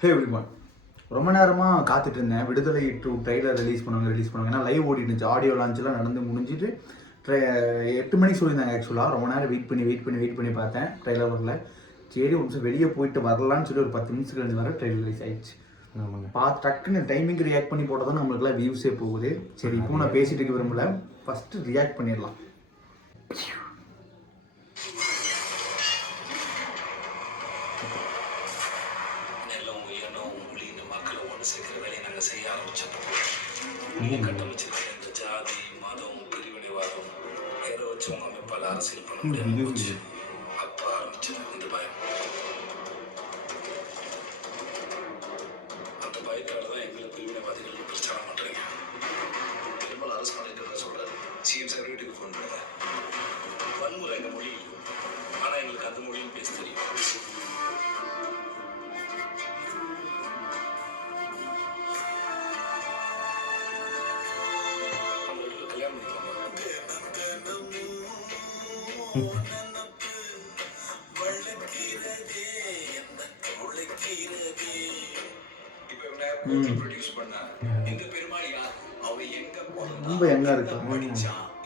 ஹே everyone, ரொம்ப நேரமாக காத்துட்டு இருந்தேன். விடுதலை 2 ட்ரெய்லர் ரிலீஸ் பண்ணுவாங்க. ஏன்னா லைவ் ஓடிட்டு இருந்துச்சு. ஆடியோ லான்ச்லாம் நடந்து முடிஞ்சிட்டு 8 மணிக்கு சொல்லியிருந்தாங்க. ஆக்சுவலாக ரொம்ப நேரம் வெயிட் பண்ணி பார்த்தேன். ட்ரெய்லர் வரல. சரி ஒரு நிமிஷம் வெளியே போயிட்டு வரலான்னு சொல்லி ஒரு 10 நிமிஷத்துக்கு கழிச்சு வர ட்ரெய்லர் ரிலீஸ் ஆயிடுச்சு. டக்குன்னு டைமிங்க்கு ரியாக்ட் பண்ணி போட்டால் தான் நம்மளுக்குலாம் வியூஸே போகுது. சரி இப்போ நான் பேசிட்டு இருக்க விரும்பல, ஃபஸ்ட்டு ரியாக்ட் பண்ணிடலாம். கட்டமைச்சிருக்கிற ஜாதி மதம் பிரிவினைவாதம் எதை வச்சும் அமைப்பால் அரசியல் பண்ண முடியாம போச்சு. அப்ப ஆரம்பிச்சது இந்த பயம். அந்த பயத்தால தான் எங்களை பிரிவினைவாதிகள் பிரச்சாரம் பண்றீங்க. பெரும்பாலும் அரசு பண்ணிட்டு சொல்றாரு. சிஎம் சார் வீட்டுக்கு ஃபோன் பண்ணுங்க. வன்முறை எங்க மொழி, ஆனா எங்களுக்கு அந்த மொழியும் பேச தெரியும். ரொம்ப எங்க இருக்கு.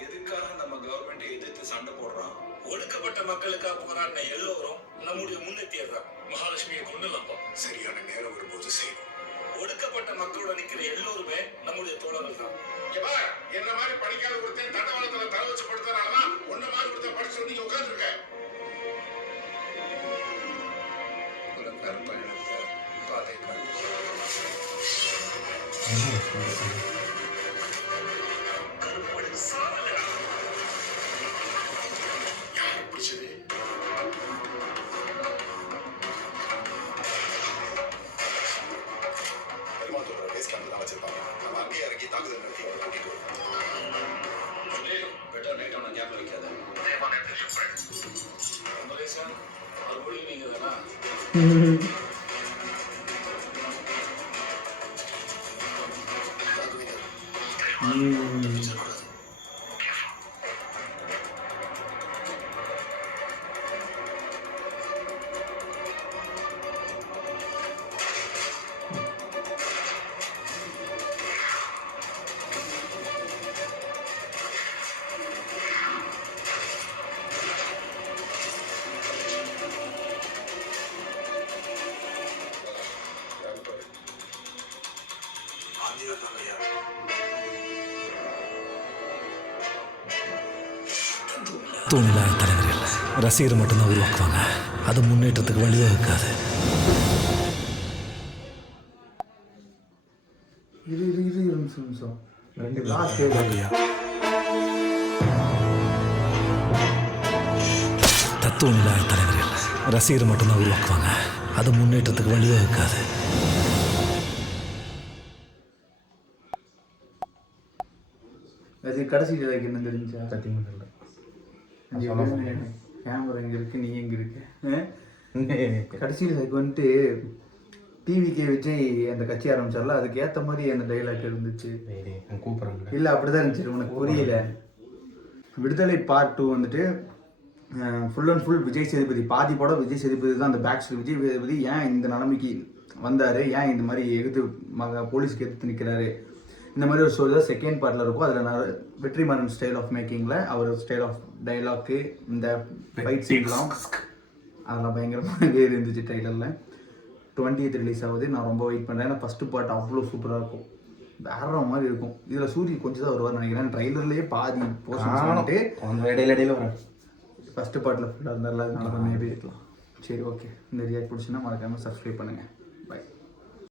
எதுக்காக நம்ம கவர்மெண்ட் எதிர்த்து சண்டை போடுறோம்? ஒடுக்கப்பட்ட மக்களுக்காக போராடின எல்லோரும் நம்முடைய முன்னேற்றியர் தான். மகாலட்சுமியை கொண்டுலாம்பா. சரியான நேரம் வரும்போது செய்வோம். ஒடுக்கப்பட்ட மக்களோட நிக்கிற எல்லோருமே நம்முடைய தோழர்கள் தான். என்ன மாதிரி படிக்காத ஒருத்தன் தண்டவாளத்துல தலை வச்சு படுத்தறானா? ஒன்ன மாதிரி ஒருத்தன் படிச்சு வந்து உட்கார்ந்துருக்க. கற்பயணத்தை பாதை பிடிச்சது. பெருமாத்தோட பேஸ் கேம்ப் தான் வச்சிருப்பாங்க. நம்ம அங்கேயே இறங்கி தாக்குதல் நடத்தி அவரை கூட்டிட்டு வருவோம். பெட்டர் நைட் அவனை ஞாபகம் வைக்காத. மலேசியா மறுபடியும் நீங்க தானா? தூணில்லாத தலைவர்கள் ரசிகரை மட்டும்தான் உருவாக்குவாங்க. அது முன்னேற்றத்துக்கு வழிவகுக்காது. நிமிஷம் தத்துவம் இல்லாத தலைவர்கள் ரசிகரை மட்டும்தான் உருவாக்குவாங்க. அது முன்னேற்றத்துக்கு வழிவகுக்காது. அது கடைசியில் எனக்கு என்ன தெரிஞ்சா சத்தியமாக கேமரா எங்கே இருக்கு, நீ எங்கே இருக்கு? கடைசியில் எனக்கு வந்துட்டு டிவிக்கு விஜய் அந்த கட்சி ஆரம்பிச்சார்ல, அதுக்கு ஏற்ற மாதிரி அந்த டைலாக் இருந்துச்சு. கூப்பிட்றாங்க இல்லை அப்படிதான் இருந்துச்சு. உனக்கு புரியல. விடுதலை பார்ட் 2 வந்துட்டு full and full Vijay Sethupathi. பாதி படம் விஜய் சேதுபதி தான். அந்த பேக்ஸ் விஜய் சேதுபதி ஏன் இந்த நிலைமைக்கு வந்தார், ஏன் இந்த மாதிரி எதிர்த்து போலீஸ்க்கு எதிர்த்து நிற்கிறாரு, இந்த மாதிரி ஒரு ஸ்டோரி தான் செகண்ட் பார்ட்டில் இருக்கும். அதில் நான் வெற்றிமாறன் ஸ்டைல் ஆஃப் மேக்கிங்கில் அவர் ஸ்டைல் ஆஃப் டைலாக்கு, இந்த ஃபைட் சீன்லாம் அதெல்லாம் பயங்கரமாகவே இருந்துச்சு. ட்ரைலரில் 20th ரிலீஸ் ஆகுது. நான் ரொம்ப வெயிட் பண்ணுறேன். ஏன்னா ஃபஸ்ட்டு பார்ட் அவ்வளோ சூப்பராக இருக்கும், வேற மாதிரி இருக்கும். இதில் சூரிய கொஞ்சம் தான் வருவார்னு நினைக்கிறேன். ட்ரைலர்லேயே பாதி போர்ஷன் வந்துட்டு இடையில வரும். ஃபஸ்ட்டு பார்ட்டில் ஃபுல்லாக இருந்தாலும் அதனால தான் மேபி இருக்கலாம். சரி, ஓகே. இந்த ரியாக்ட் பிடிச்சுன்னா மறக்காமல் சப்ஸ்கிரைப் பண்ணுங்கள். பை.